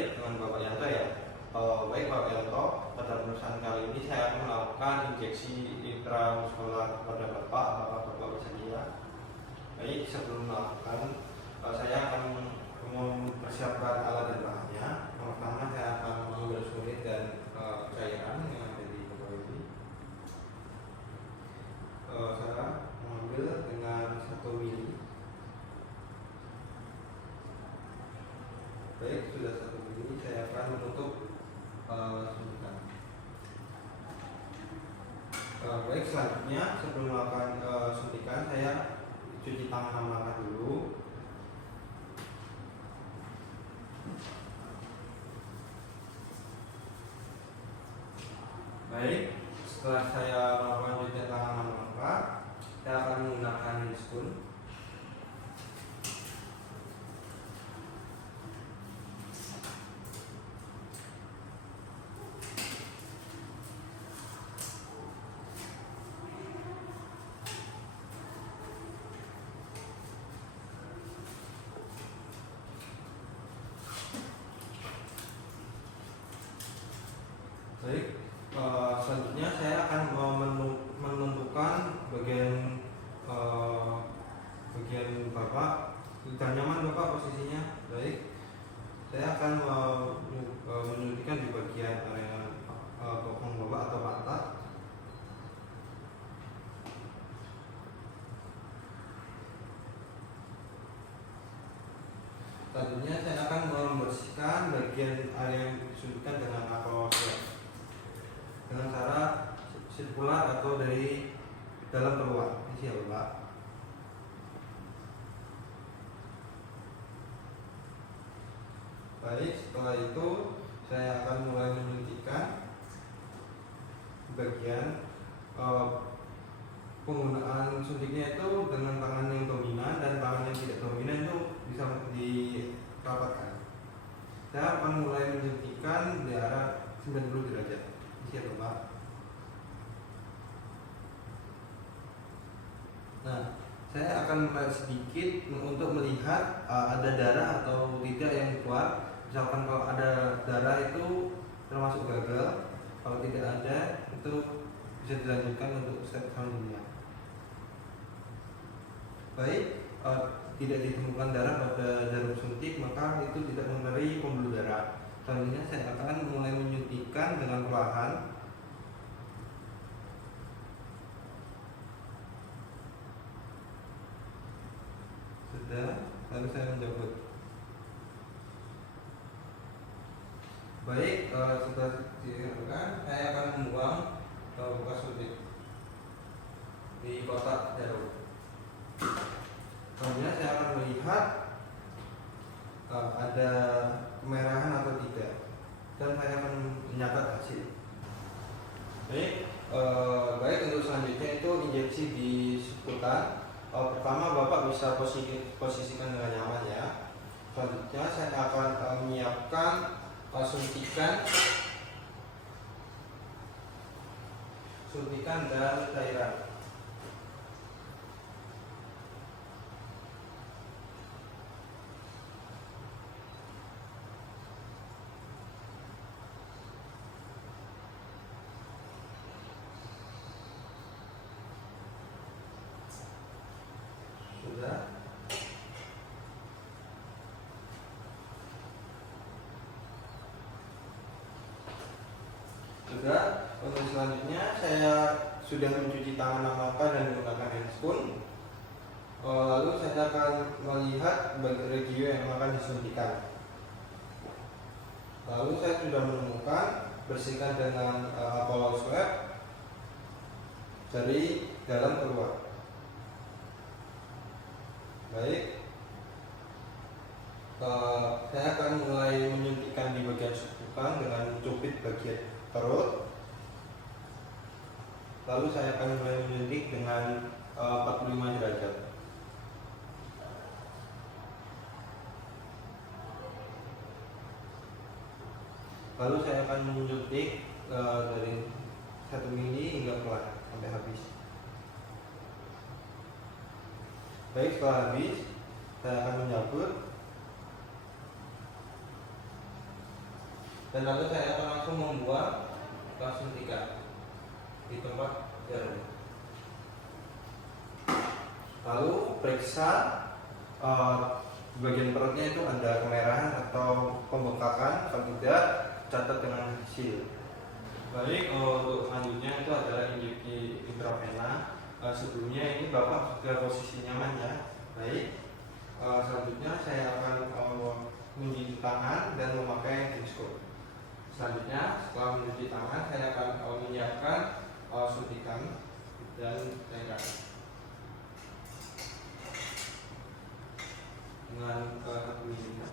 Baik, dengan Bapak Yanto ya. Baik Bapak Yanto, pada perusahaan kali ini saya akan melakukan injeksi intramuskular kepada Bapak. Apakah Bapak bersedia? Baik, sebelum melakukan, saya akan mempersiapkan alat dan bahannya. Yang pertama saya akan mengambil suntik dan cairan yang ada di bawah ini. Saya mengambil dengan 1 mili. Baik, sudah 1 mili, saya akan menutup suntikan. Baik, selanjutnya sebelum melakukan suntikan, saya cuci tangan 6 langkah dulu. Baik, setelah saya melakukan cuci tangan 6 langkah, saya akan menggunakan handscoon. Baik, selanjutnya saya akan menentukan bagian Bapak. Sudah nyaman Bapak posisinya? Baik, saya akan menyuntikkan di bagian area bokong Bapak atau pantat. Selanjutnya saya akan membersihkan bagian area yang disuntikkan dengan alkohol swab dengan cara sirkular atau dari dalam keluar. Ini ya Bapak. Baik, setelah itu saya akan mulai menyuntikkan bagian penggunaan suntiknya itu dengan tangan yang dominan dan tangan yang tidak dominan itu bisa dirapatkan. Saya akan mulai menyuntikkan di arah 90 derajat. Siap Bapak. Nah, saya akan mulai sedikit untuk melihat ada darah atau tidak yang keluar. Misalkan kalau ada darah itu termasuk gagal, kalau tidak ada itu bisa dilanjutkan untuk step selanjutnya. Baik, tidak ditemukan darah pada jarum suntik, maka itu tidak memberi pembuluh darah. Selanjutnya saya akan mulai menyuntikkan dengan perlahan. Sudah, lalu saya mencabut. Baik, sudah dilakukan, saya akan membuang bekas suntik di kotak jarum. Selanjutnya saya akan melihat ada kemerahan atau tidak, dan saya akan mencatat hasil. Baik, untuk selanjutnya itu injeksi di seputar. Pertama Bapak bisa posisikan dengan nyaman ya. Selanjutnya saya akan menyiapkan suntikan dan cairan. Sudah. Untuk selanjutnya saya sudah mencuci tangan 6 langkah dan menggunakan handscoon. Lalu saya akan melihat bagian regio yang akan disuntikan. Lalu saya sudah menemukan, bersihkan dengan alkohol swab dari dalam keluar. Baik, saya akan mulai menyuntikkan di bagian seputar dengan cupit bagian perut. Lalu saya akan mulai menyuntik dengan 45 derajat. Lalu saya akan menyuntik dari 1 mili hingga keluar sampai habis. Baik, setelah habis saya akan menyabut. Dan lalu saya akan langsung membuang suntikan di tempat jarum. Lalu periksa bagian perutnya itu ada kemerahan atau pembengkakan, kalau tidak catat dengan hasil. Baik, untuk selanjutnya itu adalah injeksi intravena. Sebelumnya ini Bapak sudah posisi nyaman ya. Baik, selanjutnya saya akan mencuci tangan dan memakai diskon. Selanjutnya setelah mencuci tangan saya akan menyiapkan suntikan dan cairan dengan 1 ml.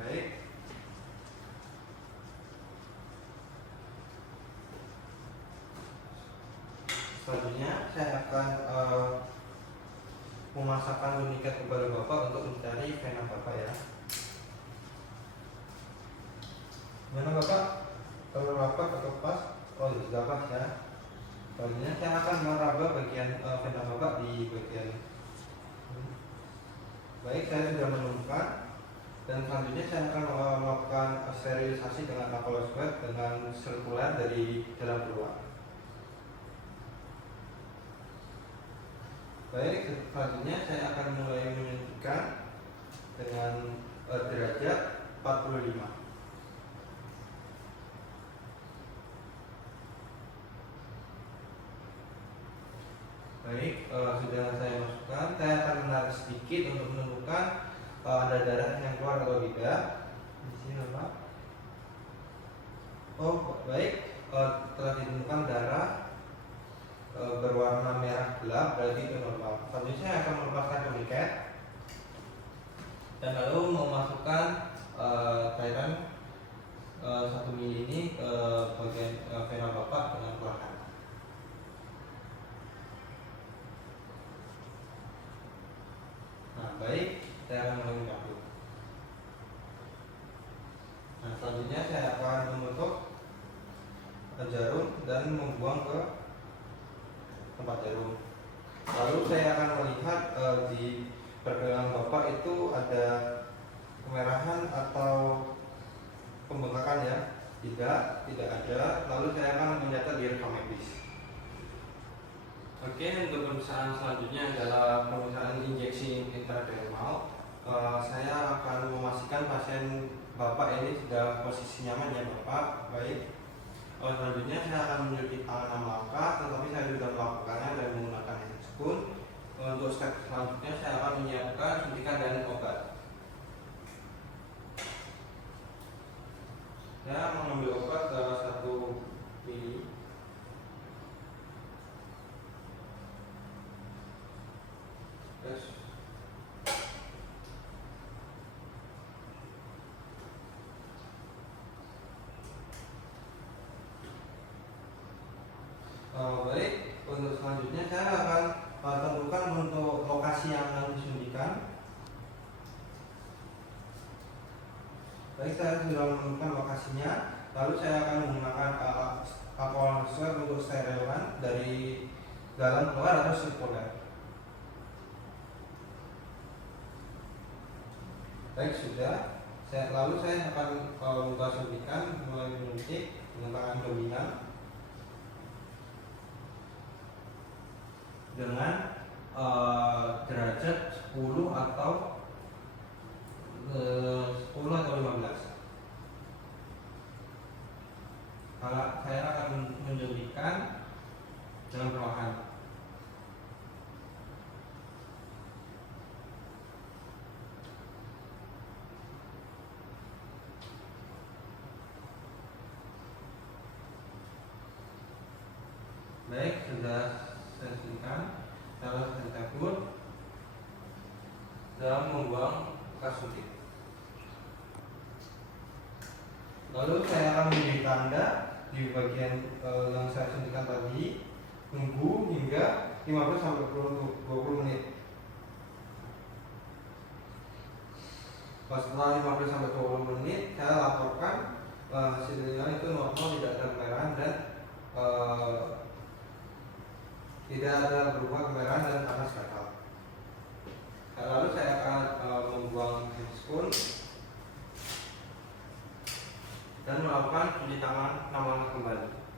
Baik, selanjutnya saya akan memasakkan tourniquet kepada Bapak untuk mencari vena Bapak ya. Mana Bapak? Kalau rapat atau pas? Oh sudah pas ya. Selanjutnya saya akan meraba bagian vena Bapak di bagian. Baik, saya sudah menemukan. Dan selanjutnya saya akan melakukan sterilisasi dengan alkohol swab dengan sirkuler dari dalam keluar. Baik, selanjutnya saya akan mulai menyuntikkan dengan derajat 45. Baik, sudah saya masukkan. Saya akan menarik sedikit untuk menentukan ada darah yang keluar atau tidak. Di sini Pak. Oh, baik. Telah ditemukan darah berwarna merah gelap, berarti itu normal. Selanjutnya saya akan melepaskan tourniquet dan lalu memasukkan cairan 1 ml ini ke bagian vena Bapak dengan perlahan. Nah, baik, saya akan mulai mencabut. Nah, selanjutnya saya akan menutup jarum dan membuang ke tempat jarum. Lalu saya akan melihat di pergelangan Bapak itu ada kemerahan atau pembengkakan ya. Tidak ada. Lalu saya akan mencatat di rekam medis. Oke, untuk pemeriksaan selanjutnya adalah pemeriksaan injeksi intradermal. Saya akan memastikan pasien Bapak ini sudah posisi nyaman ya Bapak. Baik. Selanjutnya saya akan mencuci tangan 6 langkah, tetapi saya sudah melakukannya dan menggunakan spoon. Untuk step selanjutnya saya akan menyiapkan suntikan dan obat. Saya mengambil obat 1 ml. Yes. Baik, untuk selanjutnya saya akan tentukan untuk lokasi yang akan disuntikan. Baik, saya sudah menentukan lokasinya. Lalu saya akan menggunakan alkohol swab untuk sterilkan dari dalam keluar atau sirkuler. Baik, sudah. Lalu saya akan membuka suntikan mulai menyuntik dengan tangan dominan dengan derajat 10 atau 15. Kalau saya akan menyuntikkan dengan perlahan. Baik, sudah saya suntikan. Lalu saya cabut dan membuang bekas suntik. Lalu saya akan memberi tanda di bagian yang saya suntikan tadi, tunggu hingga 15-20 menit. Setelah 15-20 menit saya laporkan hasilnya itu normal, tidak ada kemerahan dan tidak ada berubah kemerahan dan panas gatal. Lalu saya akan cuci tangan, lama kembali.